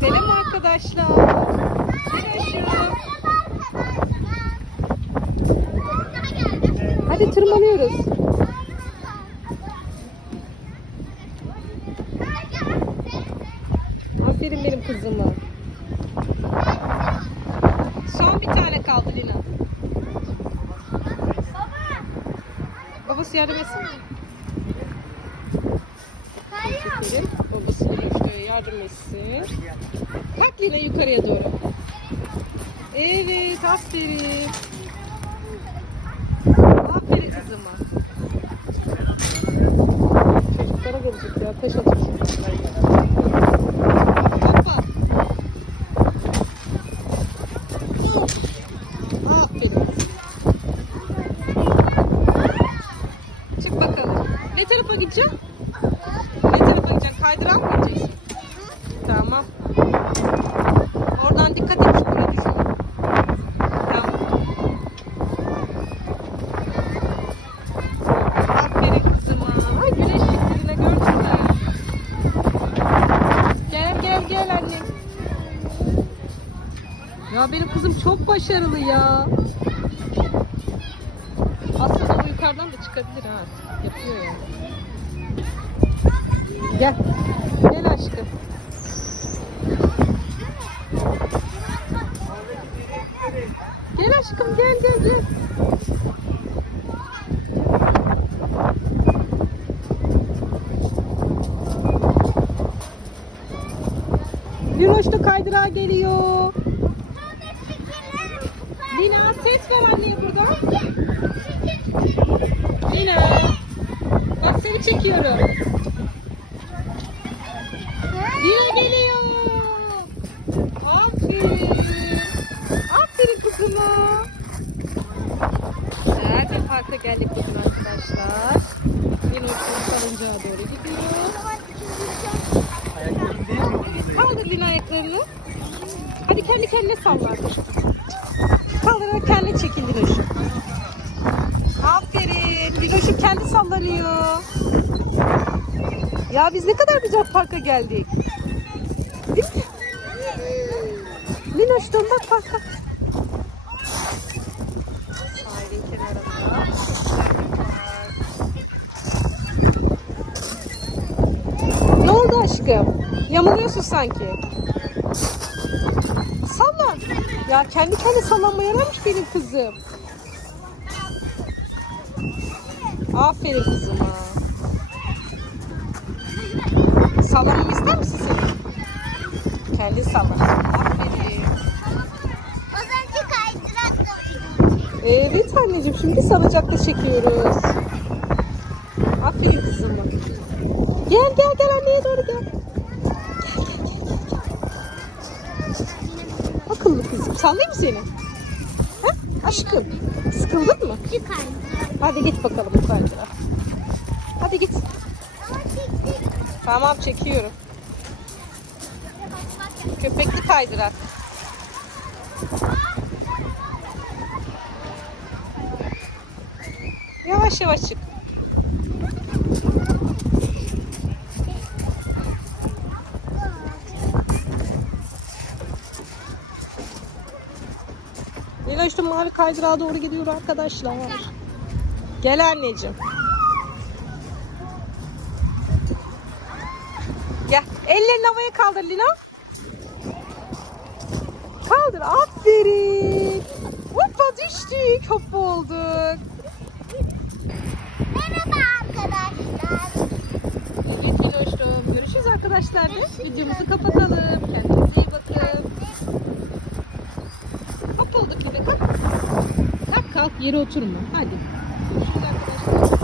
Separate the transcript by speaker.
Speaker 1: Selam arkadaşlar. Selam. Hadi tırmanıyoruz. Aferin benim kızıma. Son bir tane kaldı Lina. Babası yardım etsin mi? Çekelim. Babası Lina yardım etsin. Lina yukarıya doğru. Evet aferin. Aferin kızıma. Çocuklara gelecek ya taş. Hoppa. Aferin. Çık bakalım. Ne tarafa gideceksin? Ne tarafa gideceksin? Kaydıran mı gideceksin? Ya benim kızım çok başarılı ya. Aslında o yukarıdan da çıkabilir ha. Yapıyor ya. Gel. Gel aşkım. Gel aşkım gel gel gel. Linoş da kaydırağa geliyor. Lina ses ver anneye buradan. Lina. Bak seni çekiyorum. Lina geliyor. Aferin. Aferin kızıma. Hadi parka geldik bugün arkadaşlar. Linoş'un salıncağa doğru gidiyor. Kaldır Lina ayaklarını. Hadi kendi kendine sallardır. Kaldırarak kendi çekil Linoş'u. Aferin. Linoş'um kendi sallanıyor. Ya biz ne kadar güzel parka geldik. Değil mi? Linoş dön bak parka. Ne oldu aşkım? Yamuluyorsun sanki. Ya kendi kendine sallanmaya yaramış benim kızım. Aferin kızıma. Sallamamı ister misin sen? Kendi sallan. Aferin.
Speaker 2: Az önce kaydıraktım.
Speaker 1: Evet anneciğim şimdi salıncakta çekiyoruz. Aferin kızıma. Gel gel gel anneye doğru. Gel Sallayayım mı seni? Ha? Aşkım. Sıkıldın mı?
Speaker 2: Çıkar.
Speaker 1: Hadi git bakalım bu kaydıra. Hadi git. Tamam çekiyorum. Köpekli kaydırak. Yavaş yavaş çık. Lina işte mavi kaydırağa doğru gidiyor arkadaşlar. Gel anneciğim. Gel. Ellerini havaya kaldır Lina. Kaldır. Aferin. Hoppa düştük. Hop olduk.
Speaker 2: Merhaba arkadaşlar.
Speaker 1: Evet. Görüşürüz arkadaşlar. da. Videomuzu kapatalım. Kendinize iyi bakın. Hop olduk gibi. Yere oturma. Hadi. Görüşürüz arkadaşlar.